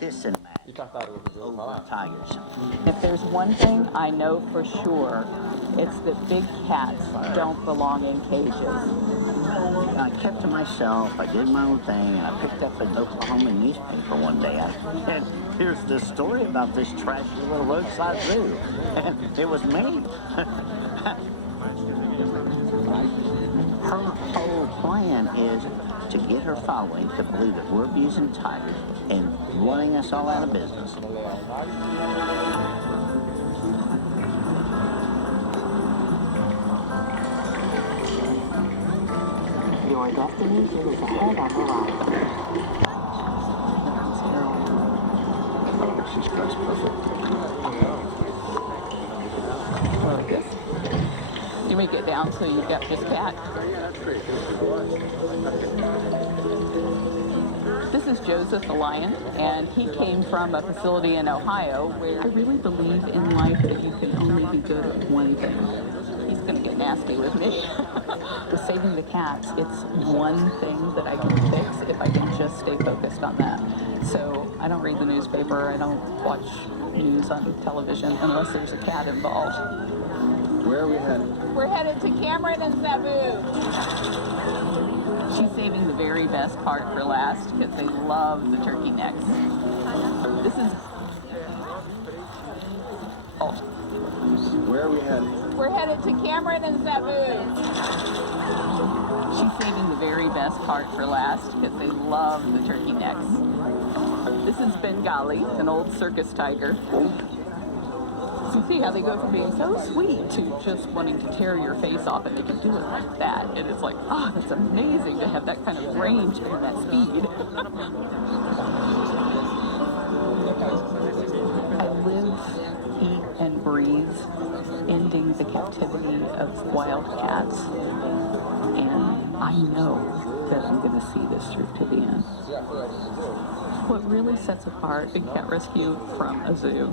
this and that over tigers. If there's one thing I know for sure, it's that big cats don't belong in cages. I kept to myself, I did my own thing, and I picked up an Oklahoma newspaper one day. And here's this story about this trashy little roadside zoo. And it was me. Her whole plan is to get her following to believe that we're abusing tigers and running us all out of business. Your destination is ahead on the right. She's dressed perfect. Like this. You make it down so you've got just cat. This is Joseph the lion, and he came from a facility in Ohio where I really believe in life that you can only be good at one thing. He's going to get nasty with me. With saving the cats, it's one thing that I can fix if I can just stay focused on that. So I don't read the newspaper, I don't watch news on television unless there's a cat involved. Where are we headed? We're headed to Cameron and Sabu. She's saving the very best part for last because they love the turkey necks. This is... Oh. Where are we headed? We're headed to Cameron and Sabu. She's saving the very best part for last because they love the turkey necks. This is Bengali, an old circus tiger. You see how they go from being so sweet to just wanting to tear your face off, and they can do it like that. And it's like, oh, that's amazing to have that kind of range and that speed. I live, eat, and breathe ending the captivity of wild cats. And I know that I'm going to see this through to the end. What really sets apart Big Cat Rescue from a zoo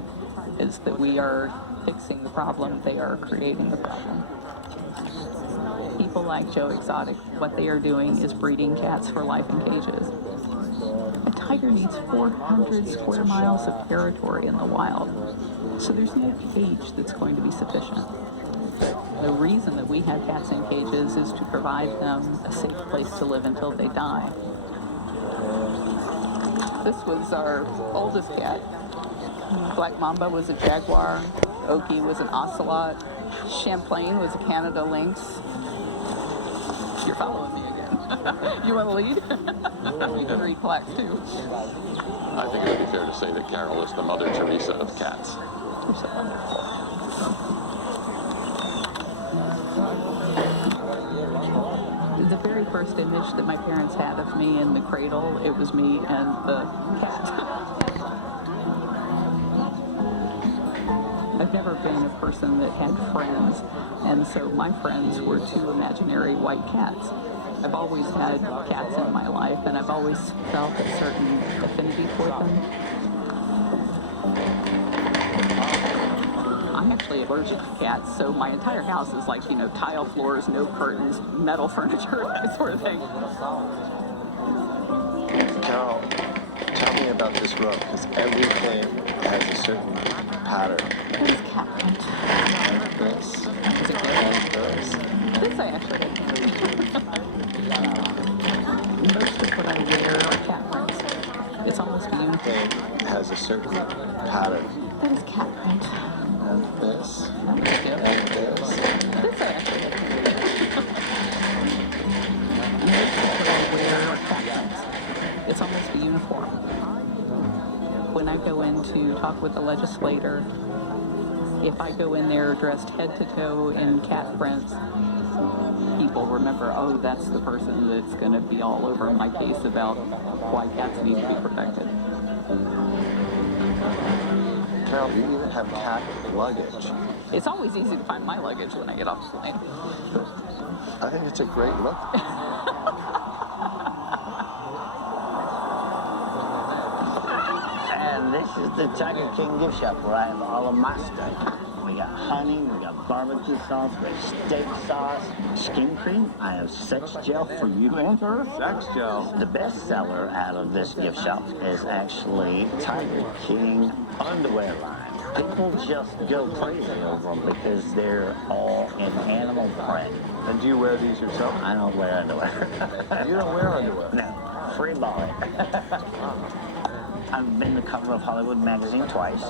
is that we are fixing the problem, they are creating the problem. People like Joe Exotic, what they are doing is breeding cats for life in cages. A tiger needs 400 square miles of territory in the wild, so there's no cage that's going to be sufficient. The reason that we have cats in cages is to provide them a safe place to live until they die. This was our oldest cat. Black Mamba was a jaguar, Oki was an ocelot, Champlain was a Canada lynx. You're following me again. You want to lead? You can read plaques too. I think it would be fair to say that Carol is the Mother Teresa of cats. You're so wonderful. The very first image that my parents had of me in the cradle, it was me and the cat. I've never been a person that had friends, and so my friends were two imaginary white cats. I've always had cats in my life, and I've always felt a certain affinity toward them. I'm actually allergic to cats, so my entire house is like, tile floors, no curtains, metal furniture, that sort of thing. Carol, tell me about this rug, because everything has a certain pattern. What is cat print? Like this. Is it good? Like this. This I actually like. Most of what I wear are cat prints. It's almost a uniform. Everything has a certain pattern. That is cat print. And this. That was good. And this. This I actually like. Most of what I wear are cat prints. It's almost a uniform. When I go in to talk with the legislator, if I go in there dressed head to toe in cat prints, people remember, oh, that's the person that's going to be all over my case about why cats need to be protected. Carol, do you even have cat luggage? It's always easy to find my luggage when I get off the plane. I think it's a great look. And this is the Tiger King gift shop where I have all of my stuff. we got honey, we got barbecue sauce, we have steak sauce, skin cream. I have sex gel for you and her. Sex gel. The best seller out of this gift shop is actually Tiger King underwear line. People just go crazy over them because they're all in animal print. And do you wear these yourself? I don't wear underwear. You don't wear underwear? No, free balling. I've been the cover of Hollywood magazine twice.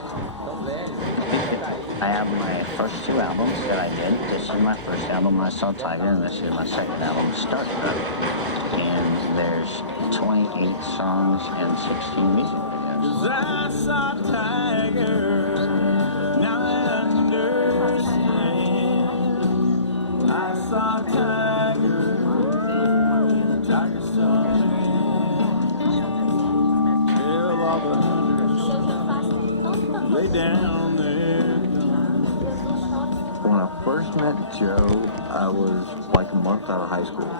I have my first 2 albums that I did. This is my first album, I Saw Tiger, and this is my second album, Started. And there's 28 songs and 16 music videos. I saw Tiger, now I understand. I saw Tiger, Tiger saw me. Tell all the hunters, lay down there. When I first met Joe, I was like a month out of high school.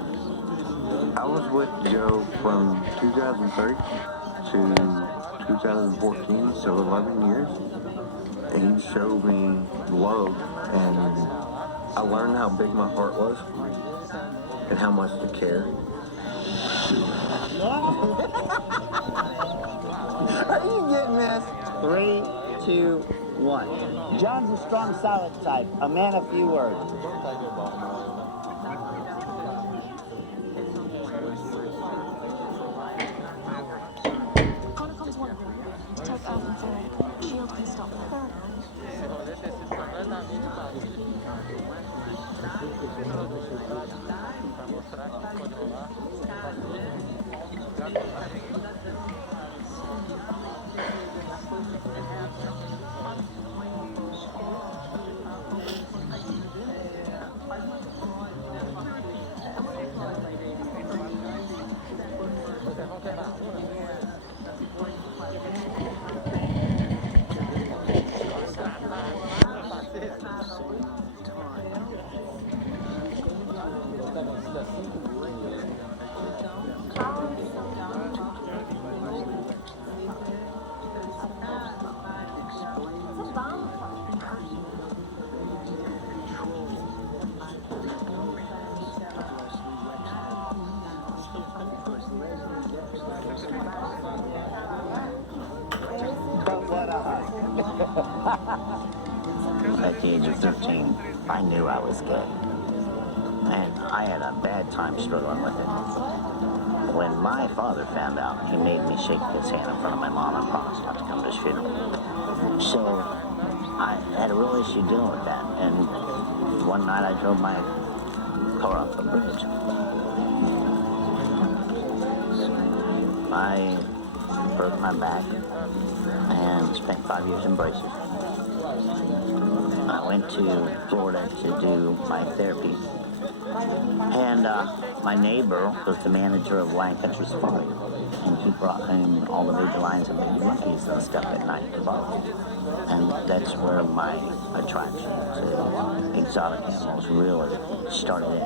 I was with Joe from 2003 to 2014, so 11 years. And he showed me love, and I learned how big my heart was and how much to care. Are you getting this? 3, 2, 1. John's a strong silent type, a man of few words. At the age of 13, I knew I was gay. And I had a bad time struggling with it. When my father found out, he made me shake his hand in front of my mom and promised not to come to his funeral. So I had a real issue dealing with that. And one night I drove my car off the bridge. I broke my back and spent 5 years in braces. I went to Florida to do my therapy. And my neighbor was the manager of Lion Country Safari. And he brought in all the baby lions and baby monkeys and stuff at night to borrow. And that's where my attraction to exotic animals really started in.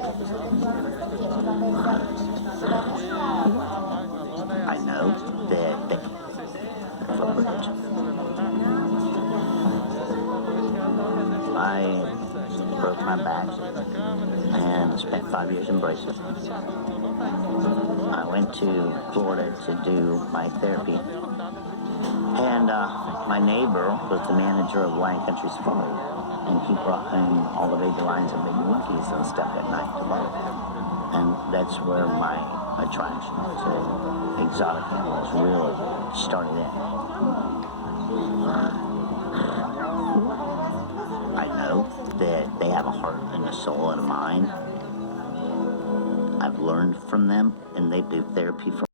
I know that they footbridge. I broke my back and spent 5 years in braces. I went to Florida to do my therapy. And my neighbor was the manager of Lion Country Safari. And he brought in all the baby lions and baby monkeys and stuff at night to borrow. And that's where my attraction to exotic animals really started in. I know that they have a heart and a soul and a mind. I've learned from them, and they do therapy for